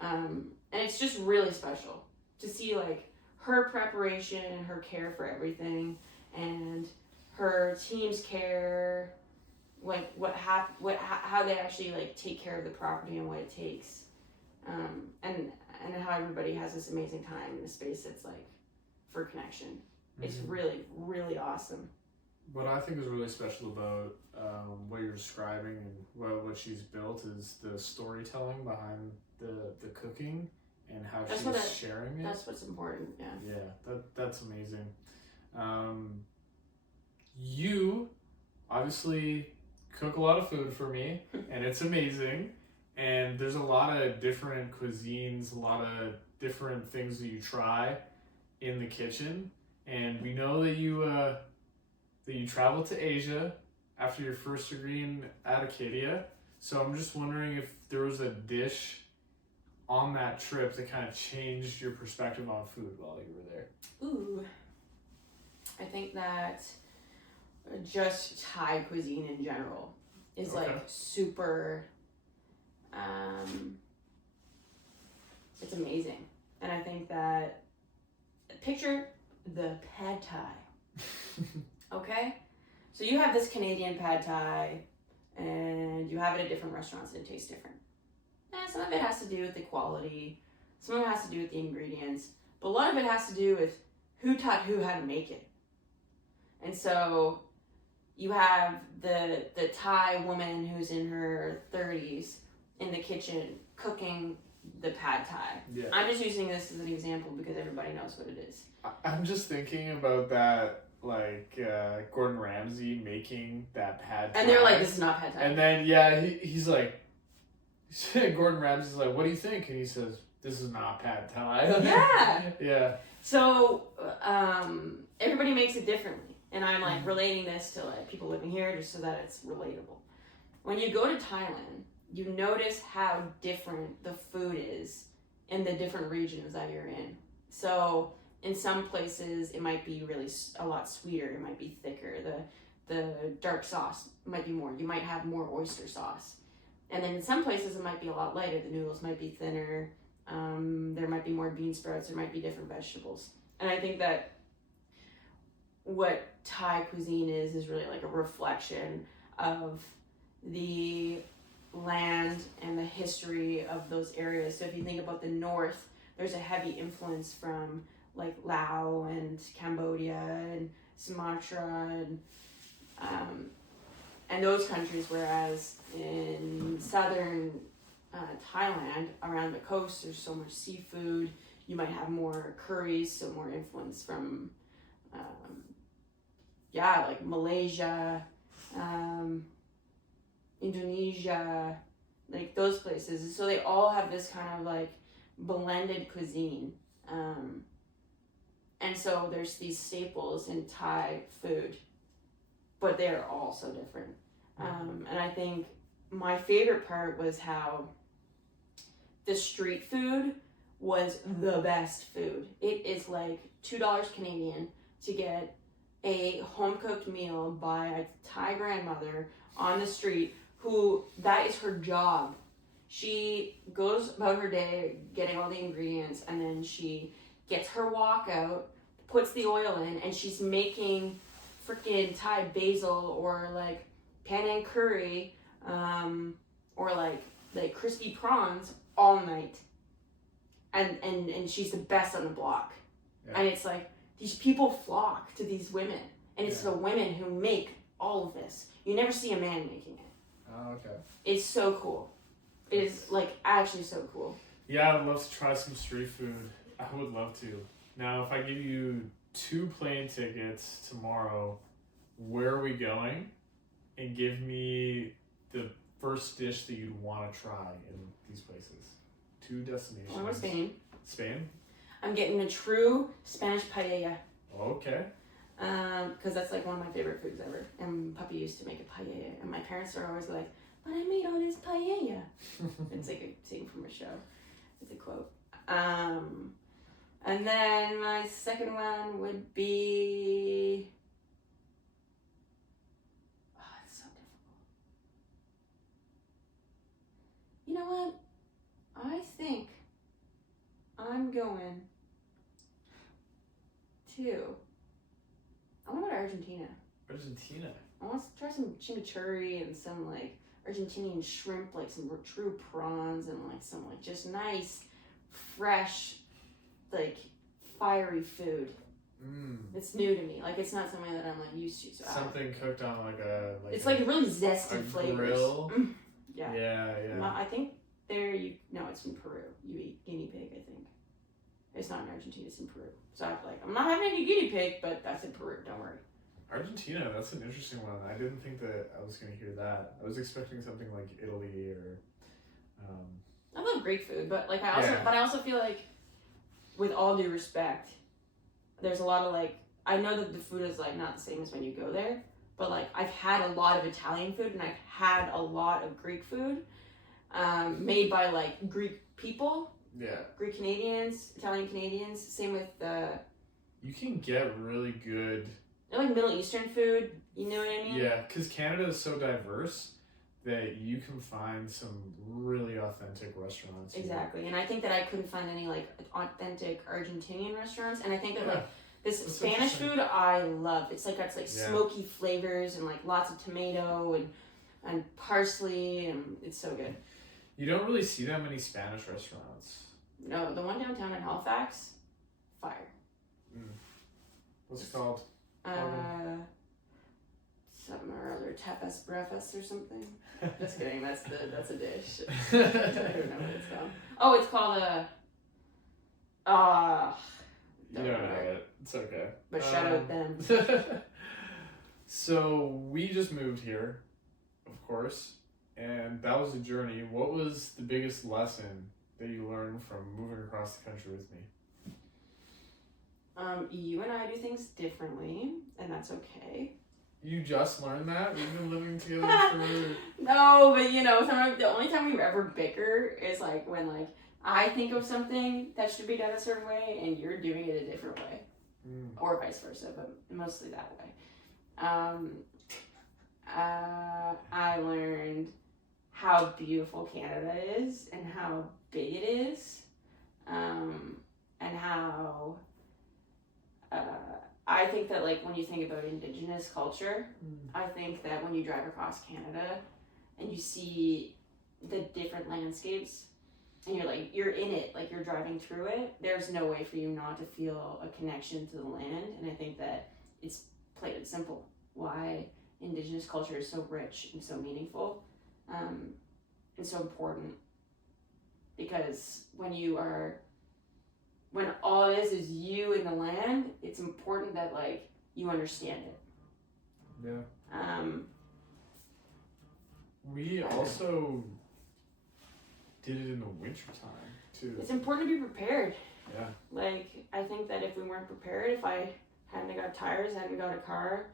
And it's just really special to see like her preparation and her care for everything, and her team's care, like how they actually like take care of the property and what it takes, and how everybody has this amazing time in a space that's like for connection. Mm-hmm. It's really, really awesome. What I think is really special about what you're describing and what she's built is the storytelling behind the cooking and how she's sharing it. That's what's important. Yeah. Yeah, that's amazing. you obviously cook a lot of food for me, and it's amazing. And there's a lot of different cuisines, a lot of different things that you try in the kitchen. And we know that you traveled to Asia after your first degree at Acadia. So I'm just wondering if there was a dish on that trip that kind of changed your perspective on food while you were there. Ooh. I think that just Thai cuisine in general is Okay. like super, it's amazing. And I think that, picture the pad thai, okay? So you have this Canadian pad thai and you have it at different restaurants and it tastes different. Some of it has to do with the quality, some of it has to do with the ingredients, but a lot of it has to do with who taught who how to make it. And so you have the Thai woman who's in her 30s in the kitchen cooking the pad thai. Yeah. I'm just using this as an example because everybody knows what it is. I'm just thinking about that, like Gordon Ramsay making that pad thai. And they're like, this is not pad thai. And then, he's like, Gordon Ramsay's like, what do you think? And he says, this is not pad thai. Yeah. Yeah. So everybody makes it differently. And I'm like relating this to like people living here just so that it's relatable. When you go to Thailand, you notice how different the food is in the different regions that you're in. So in some places it might be really a lot sweeter, it might be thicker. The dark sauce might be more. You might have more oyster sauce. And then in some places it might be a lot lighter. The noodles might be thinner. There might be more bean sprouts. There might be different vegetables. And I think that what Thai cuisine is really like a reflection of the land and the history of those areas. So if you think about the north, there's a heavy influence from like Laos and Cambodia and Sumatra and those countries, whereas in southern Thailand, around the coast, there's so much seafood. You might have more curries, so more influence from like Malaysia, Indonesia, like those places. So they all have this kind of like blended cuisine. And so there's these staples in Thai food, but they're all so different. And I think my favorite part was how the street food was the best food. It is like $2 Canadian to get a home-cooked meal by a Thai grandmother on the street who, that is her job. She goes about her day getting all the ingredients, and then she gets her wok out, puts the oil in, and she's making freaking Thai basil or like Panang curry or like crispy prawns all night. And she's the best on the block. Yeah. And it's like, these people flock to these women, and it's the women who make all of this. You never see a man making it. Oh, okay. It's so cool. It is like actually so cool. Yeah, I would love to try some street food. I would love to. Now, if I give you 2 plane tickets tomorrow, where are we going? And give me the first dish that you'd want to try in these places. 2 destinations. I want to Spain. Spain? I'm getting a true Spanish paella. Okay. Because that's like one of my favorite foods ever. And Puppy used to make a paella, and my parents are always like, "But I made all this paella." It's like a scene from a show. It's a quote. And then my second one would be. Oh, it's so difficult. You know what? I think I'm going to. I want to go to Argentina. Argentina. I want to try some chimichurri and some like Argentinian shrimp, like some true prawns and like some like just nice, fresh, like fiery food. It's new to me. Like it's not something that I'm like used to. So something cooked on like a. It's like really zesty flavors. Grill. Yeah. Yeah. I think it's in Peru. You eat guinea pig, I think. It's not in Argentina, it's in Peru. So I'm like, I'm not having any guinea pig, but that's in Peru, don't worry. Argentina, that's an interesting one. I didn't think that I was going to hear that. I was expecting something like Italy or. I love Greek food, but like I also feel like, with all due respect, there's a lot of like, I know that the food is like not the same as when you go there, but like I've had a lot of Italian food and I've had a lot of Greek food, made by like Greek people. Yeah. Greek Canadians, Italian Canadians. Same with You can get really good. Like Middle Eastern food. You know what I mean? Yeah, because Canada is so diverse that you can find some really authentic restaurants. Exactly, and I think that I couldn't find any like authentic Argentinian restaurants, and I think that like this That's Spanish food I love. It's like got like smoky flavors and like lots of tomato and parsley, and it's so good. You don't really see that many Spanish restaurants. No, the one downtown in Halifax, fire. What's it called? Something or other, tapas breakfast or something. Just kidding. That's a dish. I don't know what it's called. Oh, it's called you don't know it. It's okay. But shout out them. So we just moved here, of course, and that was a journey. What was the biggest lesson that you learned from moving across the country with me? You and I do things differently, and that's okay. You just learned that? We've been living together for... No, but you know, sometimes the only time we ever bicker is like when like I think of something that should be done a certain way and you're doing it a different way. Or vice versa, but mostly that way. I learned how beautiful Canada is and how big it is, and how I think that like when you think about Indigenous culture, I think that when you drive across Canada and you see the different landscapes and you're in it, like you're driving through it, there's no way for you not to feel a connection to the land. And I think that it's plain and simple why Indigenous culture is so rich and so meaningful, and so important, because when all it is you and the land, it's important that like you understand it. Yeah. We also did it in the wintertime too. It's important to be prepared. Yeah. Like I think that if we weren't prepared, if I hadn't got tires, hadn't got a car,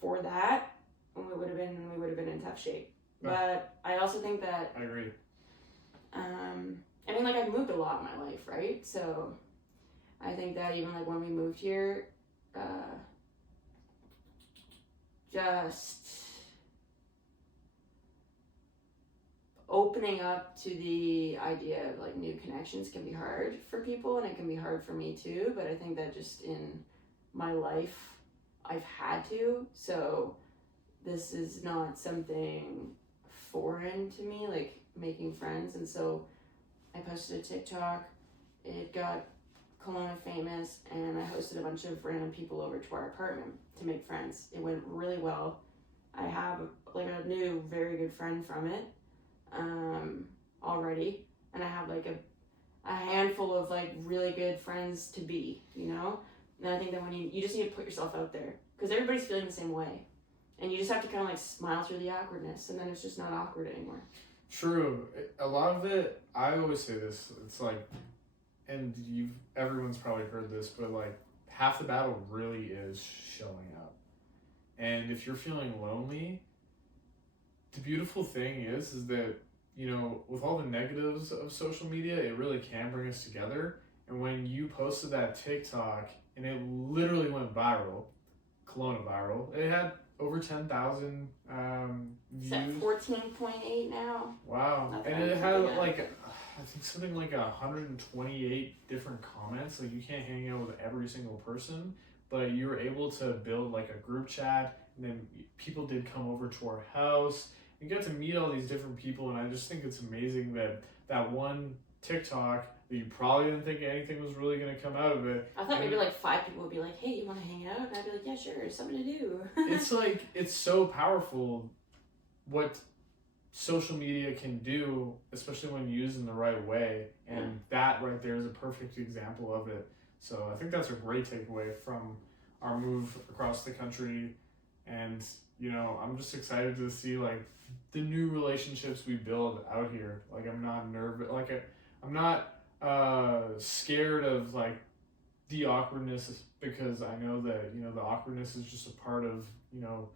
for that, we would have been in tough shape. Yeah. But I also think that I agree. I mean, like I've moved a lot in my life, right? So I think that even like when we moved here, just opening up to the idea of like new connections can be hard for people, and it can be hard for me too. But I think that just in my life, I've had to. So this is not something foreign to me, like making friends. And so I posted a TikTok, it got Kelowna famous, and I hosted a bunch of random people over to our apartment to make friends. It went really well. I have like a new very good friend from it already, and I have like a handful of like really good friends to be, you know? And I think that when you just need to put yourself out there, because everybody's feeling the same way, and you just have to kind of like smile through the awkwardness, and then it's just not awkward anymore. True. A lot of it, I always say this, it's like, and everyone's probably heard this, but like half the battle really is showing up. And if you're feeling lonely, the beautiful thing is that, you know, with all the negatives of social media, it really can bring us together. And when you posted that TikTok and it literally went viral, Kelowna viral, it had over 10,000 views. It's at 14.8 now. Wow. And it had like, I think something like 128 different comments. Like you can't hang out with every single person, but you were able to build like a group chat, and then people did come over to our house. You got to meet all these different people, and I just think it's amazing that that one TikTok that you probably didn't think anything was really going to come out of it. I thought maybe like 5 people would be like, hey, you want to hang out? And I'd be like, yeah, sure, something to do. It's like, it's so powerful what social media can do, especially when used in the right way. And that right there is a perfect example of it. So I think that's a great takeaway from our move across the country, and you know, I'm just excited to see like the new relationships we build out here. Like I'm not nervous, I'm not scared of like the awkwardness, because I know that, you know, the awkwardness is just a part of, you know,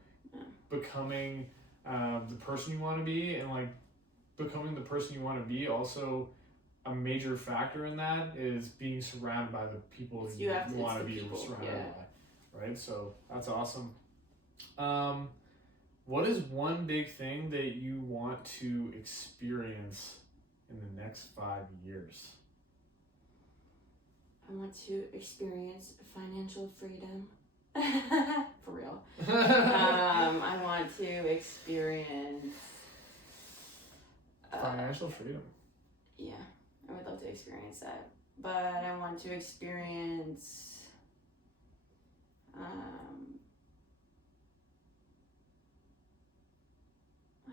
becoming the person you want to be, and like becoming the person you want to be. Also, a major factor in that is being surrounded by the people you want to be surrounded by, right? So that's awesome. What is one big thing that you want to experience in the next 5 years? I want to experience financial freedom. For real. I want to experience financial freedom. Yeah, I would love to experience that. But I want to experience I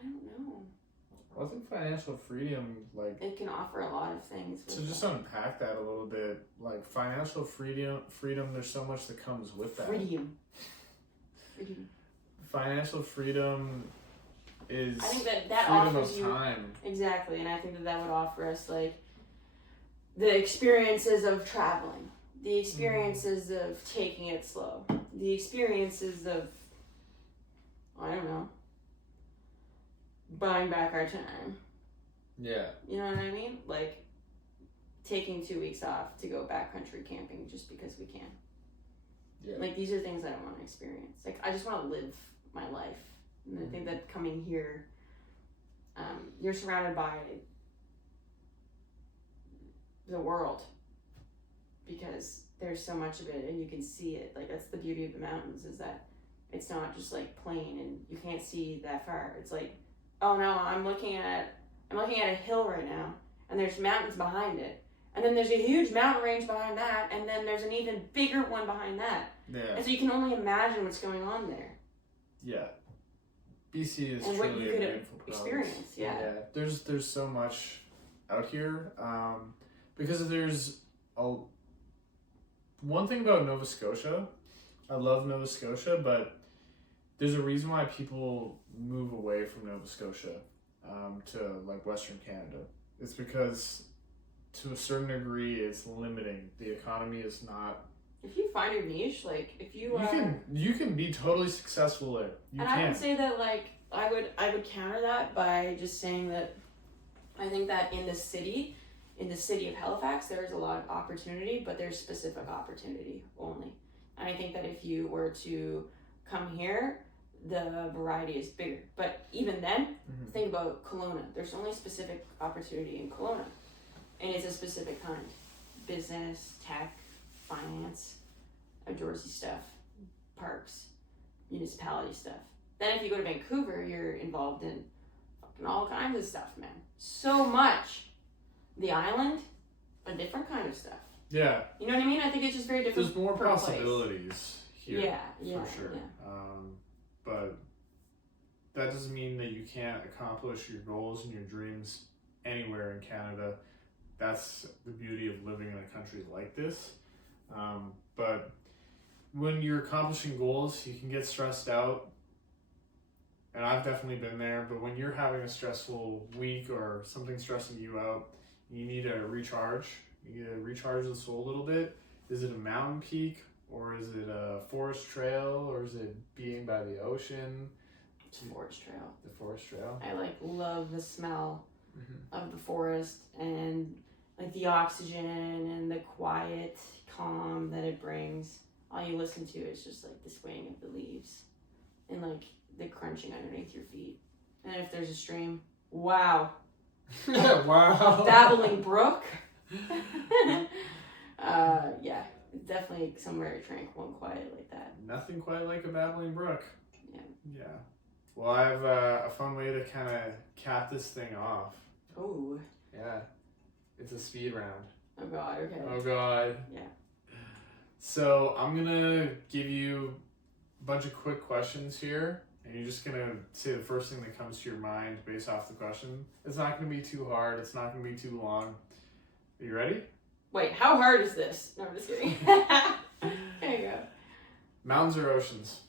don't know. I think financial freedom, like, it can offer a lot of things. So just unpack that a little bit. Like financial freedom. There's so much that comes with that. Freedom. Financial freedom is. I think that freedom offers of you time. Exactly, and I think that would offer us like the experiences of traveling, the experiences of taking it slow, the experiences of, I don't know, buying back our time. Yeah. You know what I mean? Like taking 2 weeks off to go backcountry camping just because we can. Yeah. Like these are things that I want to experience. Like I just want to live my life. And I think that coming here, you're surrounded by the world because there's so much of it and you can see it. Like that's the beauty of the mountains, is that it's not just like plain and you can't see that far. It's like, oh no, I'm looking at a hill right now and there's mountains behind it. And then there's a huge mountain range behind that, and then there's an even bigger one behind that. Yeah. And so you can only imagine what's going on there. Yeah. BC is and truly what you a could beautiful province. experience. Yeah. There's so much out here, because there's one thing about Nova Scotia. I love Nova Scotia, but there's a reason why people move away from Nova Scotia to like Western Canada. It's because to a certain degree it's limiting. The economy is not. If you find your niche, like if you you can be totally successful there. I would say that like I would counter that by just saying that I think that in the city of Halifax there is a lot of opportunity, but there's specific opportunity only. And I think that if you were to come here, the variety is bigger. But even then, think about Kelowna. There's only specific opportunity in Kelowna. And it's a specific kind. Business, tech, finance, outdoorsy stuff, parks, municipality stuff. Then if you go to Vancouver, you're involved in fucking all kinds of stuff, man. So much. The island, a different kind of stuff. Yeah. You know what I mean? I think it's just very different. There's more possibilities here. Yeah, for sure. Yeah. But that doesn't mean that you can't accomplish your goals and your dreams anywhere in Canada. That's the beauty of living in a country like this. But when you're accomplishing goals, you can get stressed out. And I've definitely been there. But when you're having a stressful week or something stressing you out, you need to recharge. You need to recharge the soul a little bit. Is it a mountain peak? Or is it a forest trail? Or is it being by the ocean? It's forest trail. The forest trail? I love the smell of the forest and like the oxygen and the quiet calm that it brings. All you listen to is just like the swaying of the leaves and like the crunching underneath your feet. And if there's a stream, wow. Wow. Babbling brook. Yeah, definitely somewhere tranquil and quiet like that. Nothing quite like a babbling brook. Yeah. Yeah. Well, I have a fun way to kind of cap this thing off. Oh. Yeah. It's a speed round. Oh God, okay. Oh God. Yeah. So I'm gonna give you a bunch of quick questions here, and you're just gonna say the first thing that comes to your mind based off the question. It's not gonna be too hard. It's not gonna be too long. Are you ready? Wait, how hard is this? No, I'm just kidding. There you go. Mountains or oceans?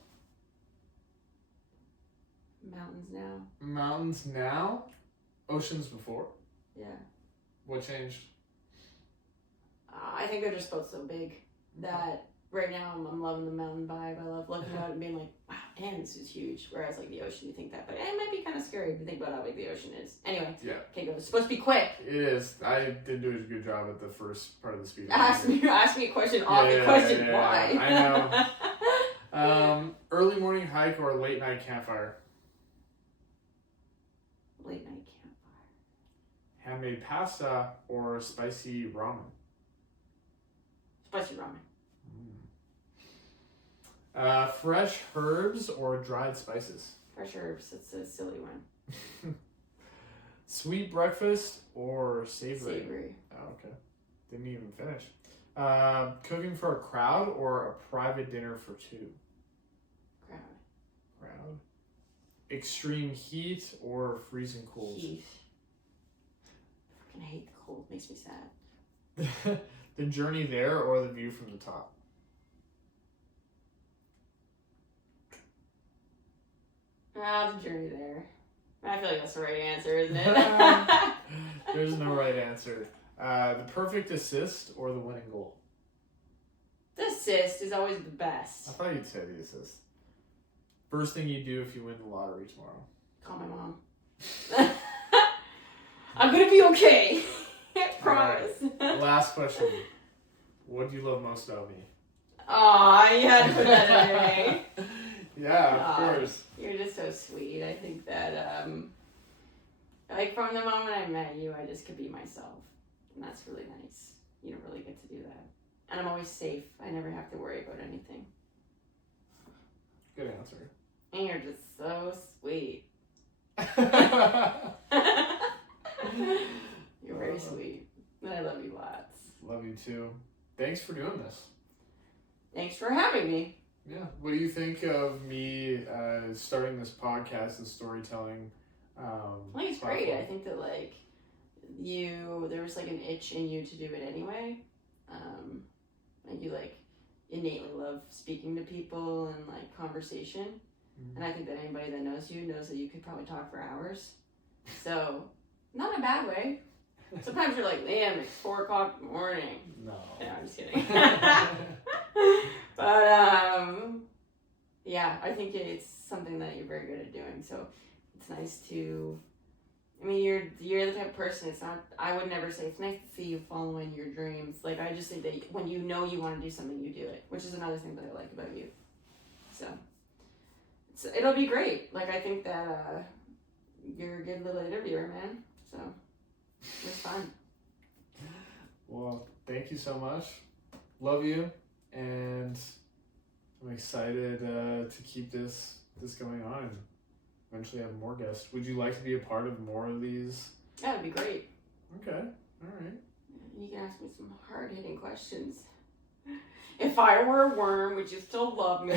Mountains now. Mountains now? Oceans before? Yeah. What changed? I think they're just both so big that right now I'm loving the mountain vibe. I love looking out and being like, wow, damn, this is huge. Whereas like the ocean, you think that, but it might be kind of scary if you think about how big the ocean is. Anyway, Yeah. Okay, go. It's supposed to be quick. It is. I did do a good job at the first part of the speed. Ask me a question off the question. Why? I know. Early morning hike or late night campfire? Late night campfire. Handmade pasta or spicy ramen? Spicy ramen. Fresh herbs or dried spices? Fresh herbs. It's a silly one. Sweet breakfast or savory? Savory. Oh, okay. Didn't even finish. Cooking for a crowd or a private dinner for two? Crowd. Extreme heat or freezing cold? Heat. I fucking hate the cold. Makes me sad. The journey there or the view from the top? The journey there. I feel like that's the right answer, isn't it? There's no right answer. The perfect assist or the winning goal? The assist is always the best. I thought you'd say the assist. First thing you do if you win the lottery tomorrow? Call my mom. I'm gonna be okay. I promise. Right. Last question. What do you love most about me? Aw, you had to put that in there, eh? Yeah, of course. You're just so sweet. I think that, like, from the moment I met you, I just could be myself. And that's really nice. You don't really get to do that. And I'm always safe. I never have to worry about anything. Good answer. And you're just so sweet. You're very sweet. And I love you lots. Love you too. Thanks for doing this. Thanks for having me. Yeah. What do you think of me starting this podcast and storytelling? I think it's great. I think that, like, there was, like, an itch in you to do it anyway. Like, you, like, innately love speaking to people and, like, conversation. Mm-hmm. And I think that anybody that knows you knows that you could probably talk for hours. So, not in a bad way. Sometimes you're like, damn, it's 4 o'clock in the morning. No. No, I'm just kidding. But, yeah, I think it's something that you're very good at doing. So it's nice to, I mean, you're the type of person, it's not, I would never say, it's nice to see you following your dreams. Like, I just think that when you know you want to do something, you do it, which is another thing that I like about you. So it'll be great. Like, I think that you're a good little interviewer, man. So it was fun. Well, thank you so much. Love you, and I'm excited to keep this going on and eventually have more guests. Would you like to be a part of more of these? That would be great. Okay, all right. You can ask me some hard-hitting questions. If I were a worm, would you still love me?